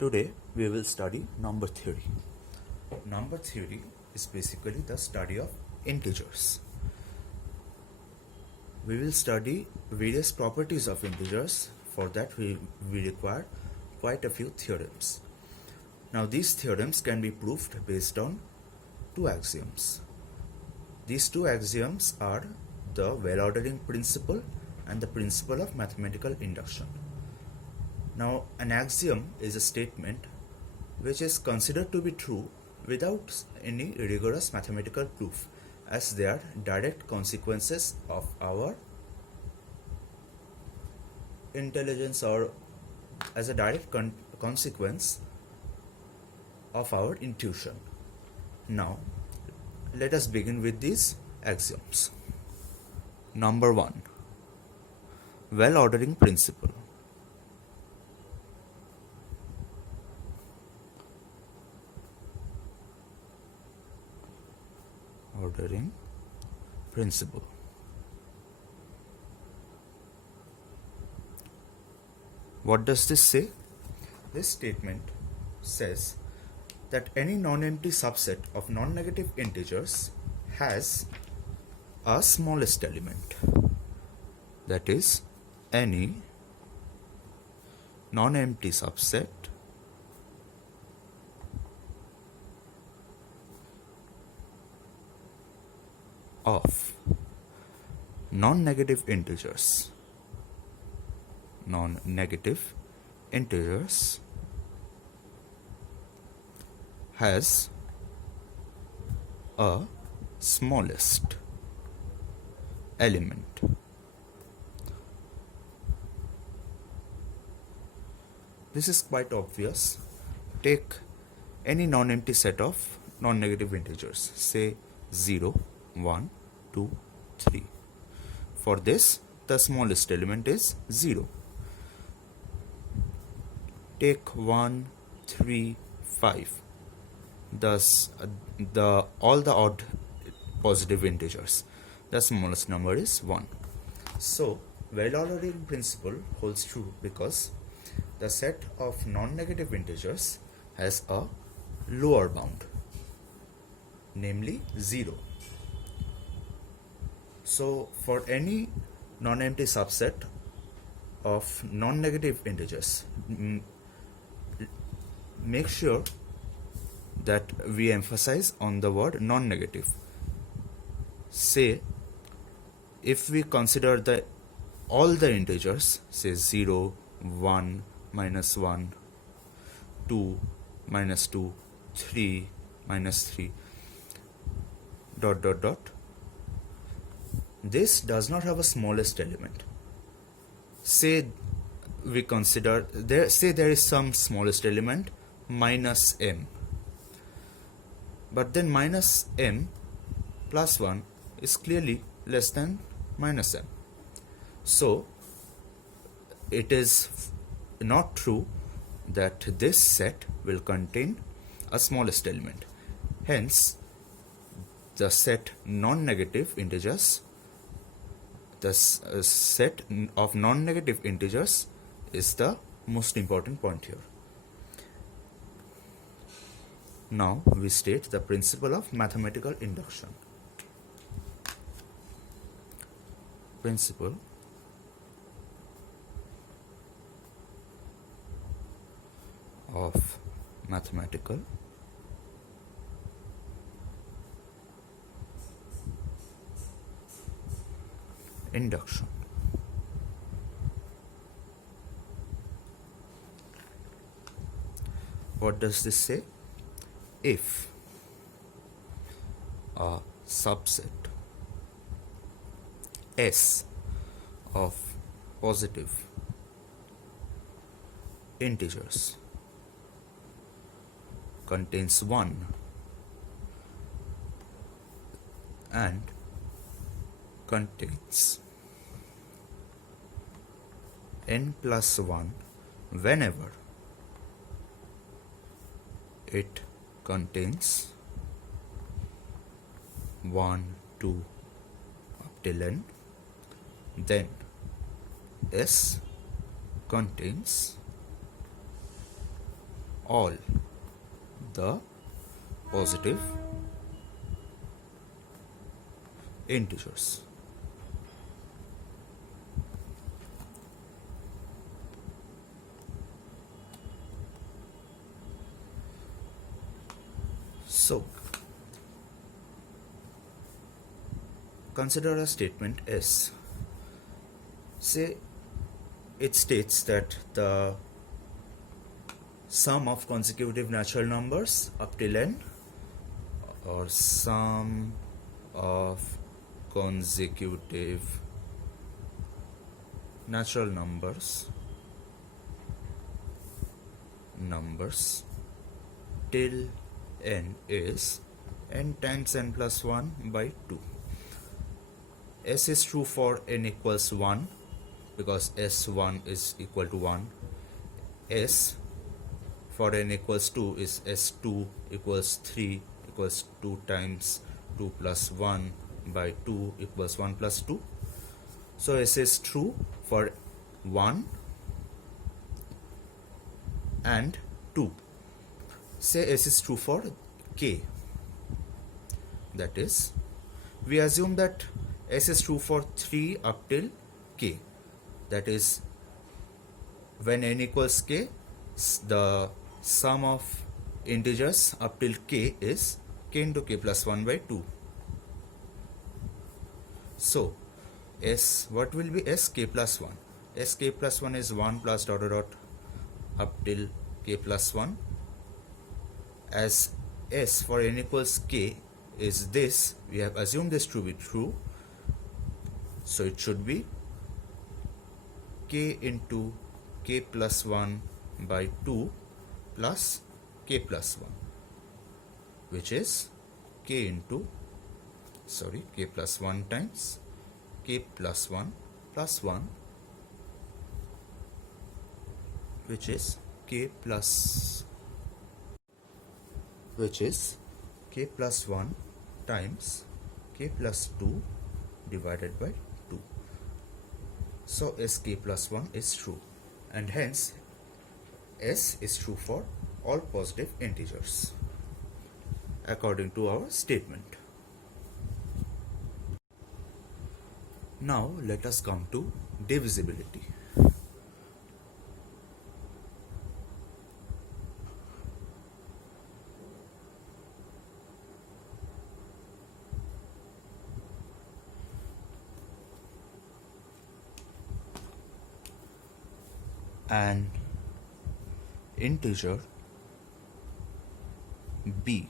Today we will study number theory. Number theory is basically the study of integers. We will study various properties of integers. For that we require quite a few theorems. Now these theorems can be proved based on two axioms. These two axioms are the well-ordering principle and the principle of mathematical induction. Now, an axiom is a statement which is considered to be true without any rigorous mathematical proof, as they are direct consequences of our intelligence or as a direct consequence of our intuition. Now, let us begin with these axioms. Number 1. Well-ordering principle. Ordering principle. What does this say? This statement says that any non-empty subset of non-negative integers has a smallest element. That is, any non-empty subset of non-negative integers has a smallest element. This is quite obvious. Take any non-empty set of non-negative integers, say 0, 1, 2, 3. For this, the smallest element is 0. Take 1, 3, 5. Thus, all the odd positive integers, the smallest number is 1. So, well-ordering principle holds true because the set of non-negative integers has a lower bound, namely 0. So, for any non-empty subset of non-negative integers, make sure that we emphasize on the word non-negative. Say, if we consider all the integers, say 0, 1, minus 1, 2, minus 2, 3, minus 3, ... This does not have a smallest element. Say we consider there is some smallest element minus m, but then minus m plus 1 is clearly less than minus m. So it is not true that this set will contain a smallest element. Hence, the set non-negative integers, the set of non-negative integers is the most important point here. Now we state the principle of mathematical induction. Principle of mathematical induction. What does this say? If a subset S of positive integers contains 1 and contains n plus 1 whenever it contains 1, 2 up till n, then S contains all the positive integers. So, consider a statement S. Say it states that the sum of consecutive natural numbers up till n, or sum of consecutive natural numbers till n is n times n plus 1 by 2. S is true for n equals 1 because S1 is equal to 1. S for n equals 2 is S2 equals 3 equals 2 times 2 plus 1 by 2 equals 1 plus 2. So S is true for 1 and 2. Say S is true for k. That is, we assume that S is true for 3 up till k. That is, when n equals k, the sum of integers up till k is k into k plus 1 by 2. So, S, what will be S? K plus 1. S k plus 1 is 1 plus dot dot dot up till k plus 1. As S for n equals k is this, we have assumed this to be true. So it should be k into k plus 1 by 2 plus k plus 1, which is k plus 1 times k plus 1 plus 1, which is k plus 1 times k plus 2 divided by 2. So S k plus 1 is true, and hence S is true for all positive integers according to our statement. Now let us come to divisibility. An integer b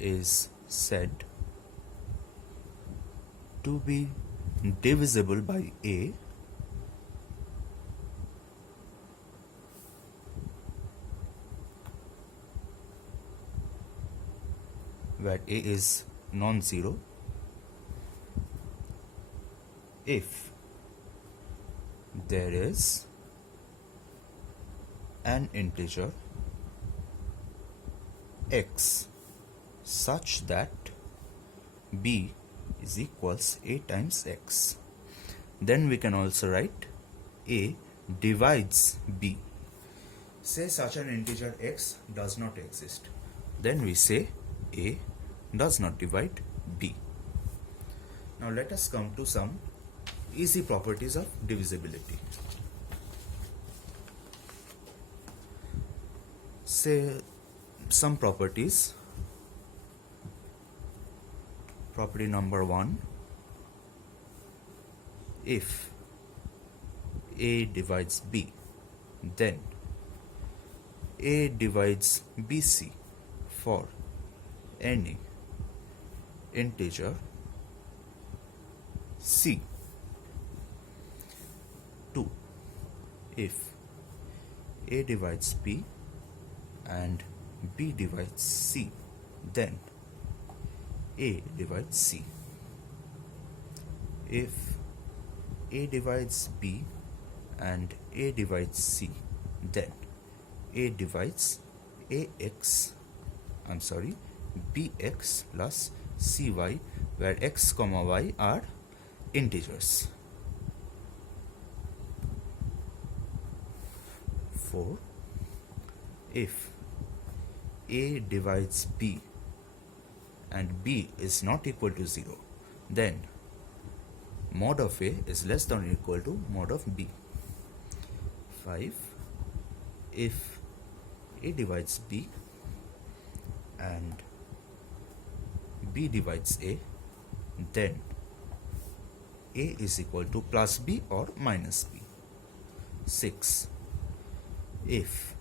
is said to be divisible by a where a is non-zero if there is an integer x such that b is equals a times x. Then we can also write a divides b. Say such an integer x does not exist. Then we say a does not divide b. Now let us come to some easy properties of divisibility. Say some properties. Property number 1, if a divides b, then a divides bc for any integer c. 2, if a divides b and b divides c, then a divides c. If a divides b and a divides c, then a divides bx plus cy, where x comma y are integers. 4, if A divides B and B is not equal to 0, then mod of A is less than or equal to mod of B. 5. If A divides B and B divides A, then A is equal to plus B or minus B. 6. If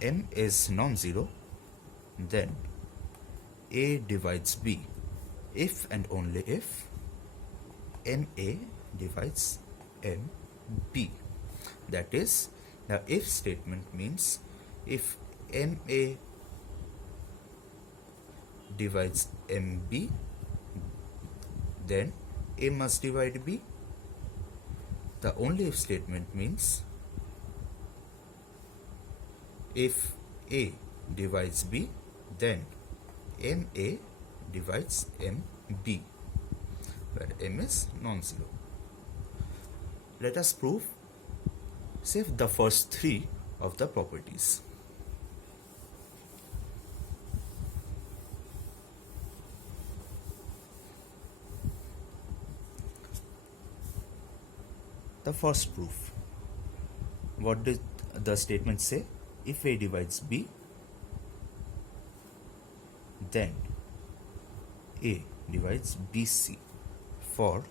M is non-zero, then A divides B if and only if MA divides MB. That is, the if statement means if MA divides MB, then A must divide B. The only if statement means if A divides B, then MA divides MB, where M is non-zero. Let us prove, say, the first three of the properties. The first proof. What did the statement say? If A divides B, then A divides BC for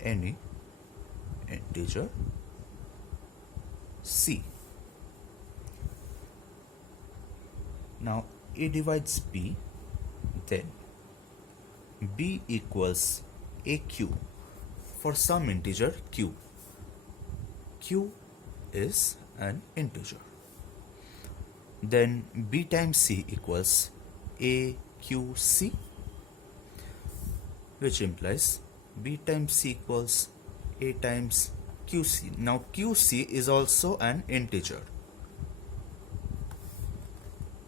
any integer C. Now A divides B, then B equals AQ for some integer Q. Q is an integer. Then B times C equals AQC, which implies B times C equals A times QC. Now QC is also an integer.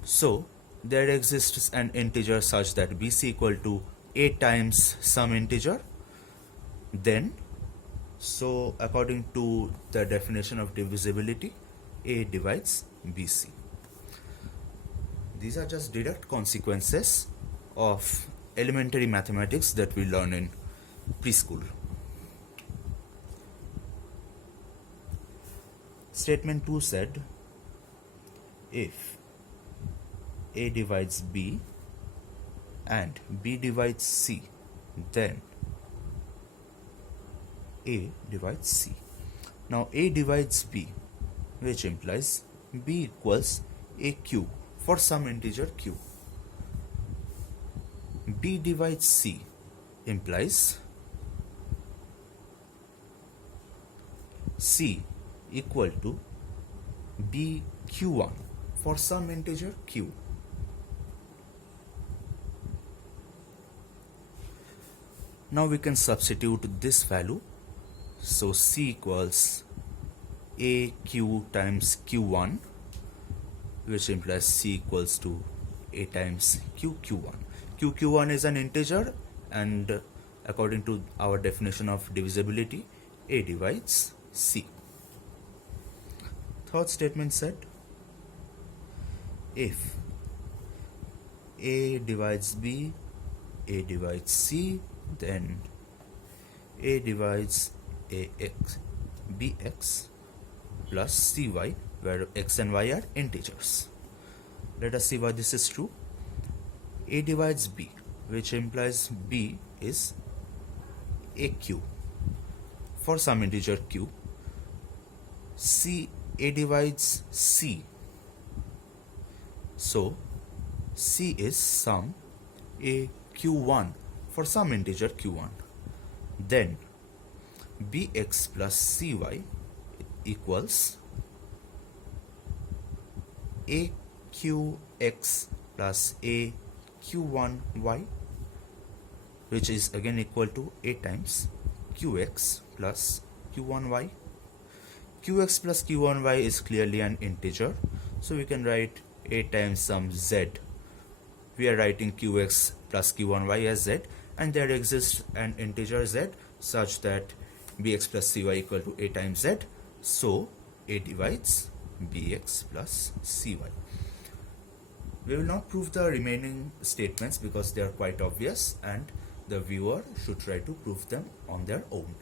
So there exists an integer such that BC equal to A times some integer. Then, so according to the definition of divisibility, A divides BC. These are just direct consequences of elementary mathematics that we learn in preschool. Statement 2 said, if A divides B and B divides C, then A divides C. Now A divides B, which implies B equals AQ for some integer Q. B divides C implies C equal to BQ1 for some integer Q. Now we can substitute this value. So C equals AQ times Q1, which implies C equals to A times QQ1. QQ1 is an integer, and according to our definition of divisibility, A divides C. Third statement said, if A divides B, A divides C, then A divides AX, BX plus CY, where X and Y are integers. Let us see why this is true. A divides B, which implies B is AQ for some integer Q. A divides C, so C is some AQ1 for some integer Q1. Then BX plus CY equals AQX plus AQ1Y, which is again equal to A times QX plus Q1Y. QX plus Q1Y is clearly an integer, so we can write A times some Z. We are writing QX plus Q1Y as Z, and there exists an integer Z such that BX plus CY equal to A times Z, so A divides bx plus cy. We will not prove the remaining statements because they are quite obvious, and the viewer should try to prove them on their own.